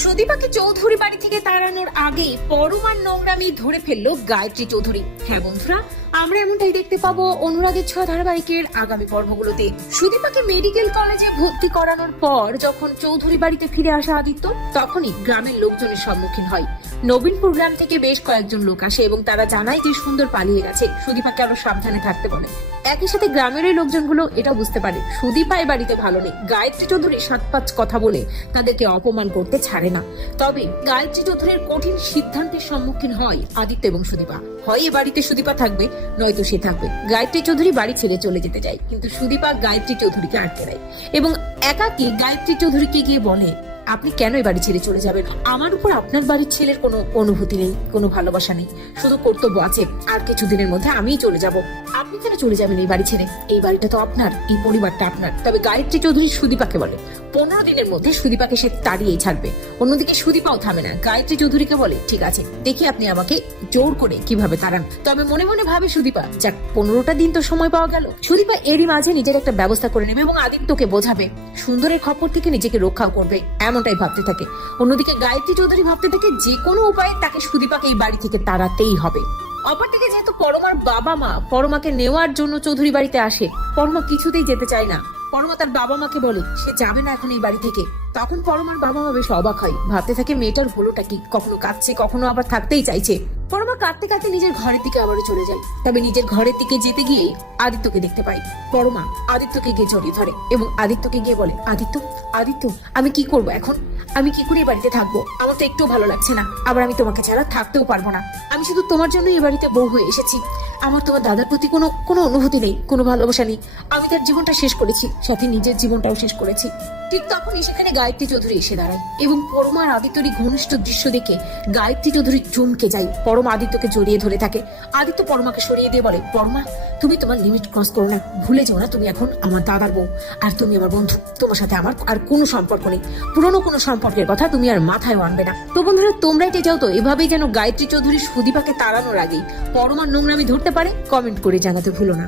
সুদীপাকে চৌধুরী বাড়ি থেকে তাড়ানোর আগে পরমার নোংরামি ধরে ফেললো গায়ত্রী চৌধুরী। হ্যাঁ বন্ধুরা, আমরা এমনটাই দেখতে পাবো অনুরাগের ছোঁয়া ধারাবাহিকের আগামী পর্বগুলোতে। সুদীপাকে মেডিকেল কলেজে ভর্তি করানোর পর যখন চৌধুরী বাড়িতে ফিরে আসে আদিত্য, তখনই গ্রামের লোকজনের সম্মুখীন হয়। নবীনপুর গ্রাম থেকে বেশ কয়েকজন লোক আসে এবং তারা জানায় যে সুন্দর পালিয়ে গেছে, সুদীপাকে আরো সাবধানে থাকতে বলে। একই সাথে গ্রামের এই লোকজনগুলো এটা বুঝতে পারে সুদীপা এ বাড়িতে ভালো নেই। গায়ত্রী চৌধুরী ৭-৫ কথা বলে তাদেরকে অপমান করতে ছাড়ে না। তবে গায়ত্রী চৌধুরীর কঠিন সিদ্ধান্তের সম্মুখীন হয় আদিত্য এবং সুদীপা। হয় এ বাড়িতে সুদীপা থাকবে, নয়তো সে থাকবে। গায়ত্রী চৌধুরী বাড়ি ছেড়ে চলে যেতে চায়, কিন্তু সুদীপা গায়ত্রী চৌধুরীকে আটকে দেয় এবং একাকী গায়ত্রী চৌধুরীকে গিয়ে বলে, আপনি কেন এই বাড়ি ছেড়ে চলে যাবেন? আমার উপর আপনার বাড়ির ছেলের কোনো অনুভূতি নেই, কোনো ভালোবাসা নেই, শুধু কর্তব্য আছে। আর কিছুদিনের মধ্যে আমিই চলে যাব। আপনি কেন চলে যাবেন এই বাড়ি ছেড়ে? এই বাড়িটা তো আপনার, এই পরিবারটা আপনার। তবে গায়ত্রী চৌধুরী সুদীপাকে বলে 15 দিনের মধ্যে সুদীপাকে সে তাড়িয়েই ছাড়বে। অন্যদিকে সুদীপাও থামে না, গায়ত্রী চৌধুরীকে বলে, ঠিক আছে, দেখি আপনি আমাকে জোর করে কিভাবে তাড়ান। তবে মনে মনে ভাবে সুদীপা, যাক 15টা দিন তো সময় পাওয়া গেল। সুদীপা এরই মাঝে নিজের একটা ব্যবস্থা করে নেবে এবং আদিত্যকে বোঝাবে, সুন্দরের খপর থেকে নিজেকে রক্ষাও করবে, এমনটাই ভাবতে থাকে। অন্যদিকে গায়ত্রী চৌধুরী ভাবতে থাকে যে কোনো উপায়ে তাকে সুদীপাকে এই বাড়ি থেকে তাড়াতেই হবে। অপরদিকে যেহেতু পরমার বাবা মা পরমাকে নেওয়ার জন্য চৌধুরী বাড়িতে আসে, পরমা কিছুতেই যেতে চায় না। পরমা তার বাবা মাকে বলে সে যাবে না এখন এই বাড়ি থেকে। তখন পরমার বাবা মা বেশ অবাক হয়, ভাবতে থাকে মেয়েটার হলোটা কি, কখনো কাঁদছে, কখনো আবার থাকতেই চাইছে। পরমা কাঁদতে কাঁদতে নিজের ঘরের দিকে আবারও চলে যায়। তবে নিজের ঘরের দিকে যেতে গিয়ে আদিত্যকে দেখতে পায়। পরমা আদিত্যকে গিয়ে জড়িয়ে ধরে এবং আদিত্যকে গিয়ে বলে, আদিত্য আদিত্য, আমি কি করব এখন? আমি কি করে এই বাড়িতে থাকবো? আমার তো একটু ভালো লাগছে না, আবার আমি তোমাকে ছাড়া থাকতেও পারবো না। আমি শুধু তোমার জন্য এই বাড়িতে বউ হয়ে এসেছি। আমার তোমার দাদার প্রতি কোনো অনুভূতি নেই, কোনো ভালোবাসা নেই। আমি তার জীবনটা শেষ করেছি, সাথে নিজের জীবনটাও শেষ করেছি। ঠিক তখনই সেখানে গায়ত্রী চৌধুরী এসে দাঁড়ায় এবং পরমা আর আদিত্যরই ঘনিষ্ঠ দৃশ্য দেখে গায়ত্রী চৌধুরী চমকে যায়। পরমা আদিত্যকে জড়িয়ে ধরে থাকে। আদিত্য পরমাকে সরিয়ে দিয়ে বলে, পরমা তুমি তোমার লিমিট ক্রস করো না, ভুলে যাও না তুমি এখন আমার দাদার বউ, আর তুমি আমার বন্ধু। তোমার সাথে আমার আর কোনো সম্পর্ক নেই, পুরনো কোনো সম্পর্কের কথা তুমি আর মাথায় আনবে না। তো বন্ধুরা, তোমরা এটা চাও তো এভাবেই যেন গায়ত্রী চৌধুরী সুদীপাকে তাড়ানোর আগেই পরমার নোংরামি ধরতে পারে? কমেন্ট করে জানাতে ভুলো না।